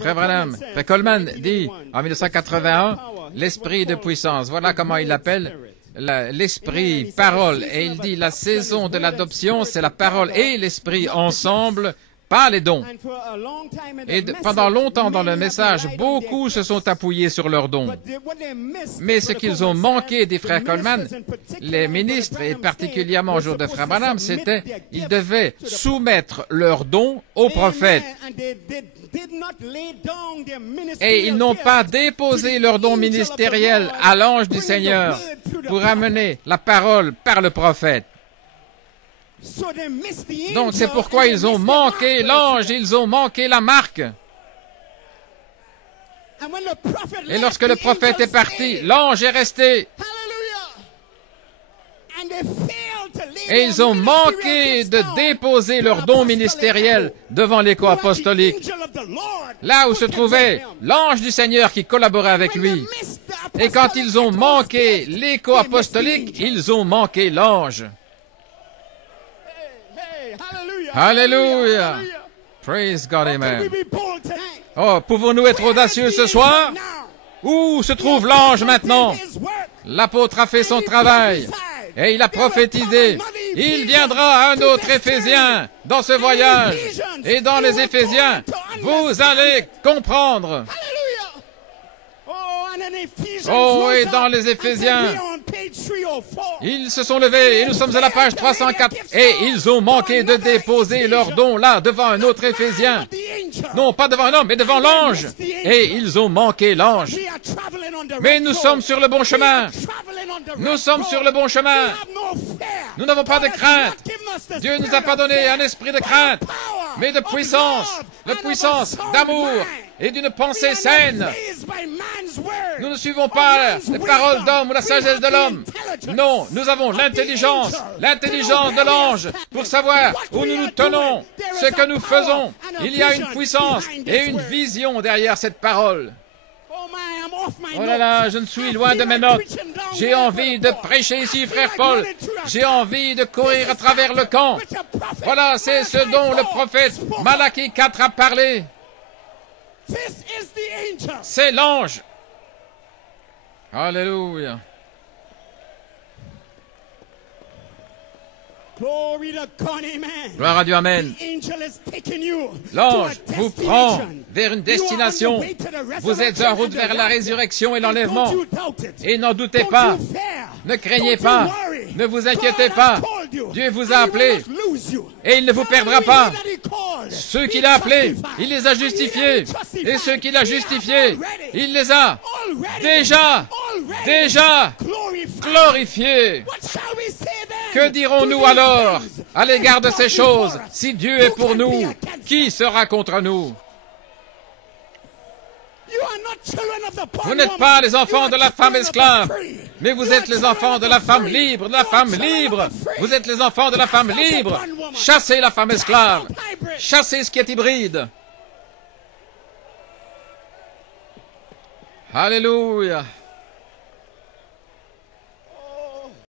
Frère Branham, Frère Coleman dit en 1981, l'esprit de puissance. Voilà comment il l'appelle, l'esprit, parole. Et il dit la saison de l'adoption, c'est la parole et l'esprit ensemble, pas les dons. Et pendant longtemps dans le message, beaucoup se sont appuyés sur leurs dons. Mais ce qu'ils ont manqué des frères Coleman, les ministres, et particulièrement au jour de Frère Branham, c'était qu'ils devaient soumettre leurs dons aux prophètes. Et ils n'ont pas déposé leurs dons ministériels à l'ange du Seigneur pour amener la parole par le prophète. Donc c'est pourquoi ils ont manqué l'ange, ils ont manqué la marque. Et lorsque le prophète est parti, l'ange est resté. Et ils ont manqué de déposer leurs dons ministériels devant l'écho apostolique, là où se trouvait l'ange du Seigneur qui collaborait avec lui. Et quand ils ont manqué l'écho apostolique, ils ont manqué l'ange. Alléluia! Praise God, amen. Oh, pouvons-nous être audacieux ce soir? Où se trouve l'ange maintenant? L'apôtre a fait son travail et il a prophétisé. Il viendra un autre Éphésien dans ce voyage. Et dans les Éphésiens, vous allez comprendre. Oh, et dans les Éphésiens, ils se sont levés et nous sommes à la page 304 et ils ont manqué de déposer leurs dons là devant un autre Éphésien. Non, pas devant un homme, mais devant l'ange. Et ils ont manqué l'ange. Mais nous sommes sur le bon chemin. Nous sommes sur le bon chemin. Nous n'avons pas de crainte. Dieu ne nous a pas donné un esprit de crainte, mais de puissance, d'amour et d'une pensée saine. Nous ne suivons pas les paroles d'homme ou la sagesse de l'homme. Non, nous avons l'intelligence de l'ange pour savoir où nous nous tenons, ce que nous faisons. Il y a une puissance et une vision derrière cette parole. Oh là là, je ne suis loin de mes notes. J'ai envie de prêcher ici, frère Paul. J'ai envie de courir à travers le camp. Voilà, c'est ce dont le prophète Malachie 4 a parlé. C'est l'ange. Alléluia. Gloire à Dieu, amen. L'ange vous prend vers une destination. Vous êtes en route vers la résurrection et l'enlèvement. Et n'en doutez pas. Ne craignez pas. Ne vous inquiétez pas. Dieu vous a appelé. Et il ne vous perdra pas. Ceux qu'il a appelés, il les a justifiés. Et ceux qu'il a justifiés, il les a déjà glorifiés. Que dirons-nous alors à l'égard de ces choses? Si Dieu est pour nous, qui sera contre nous? Vous n'êtes pas les enfants de la femme esclave, mais vous êtes les enfants de la femme libre, Vous êtes les enfants de la femme libre. Chassez la femme esclave. Chassez ce qui est hybride. Alléluia.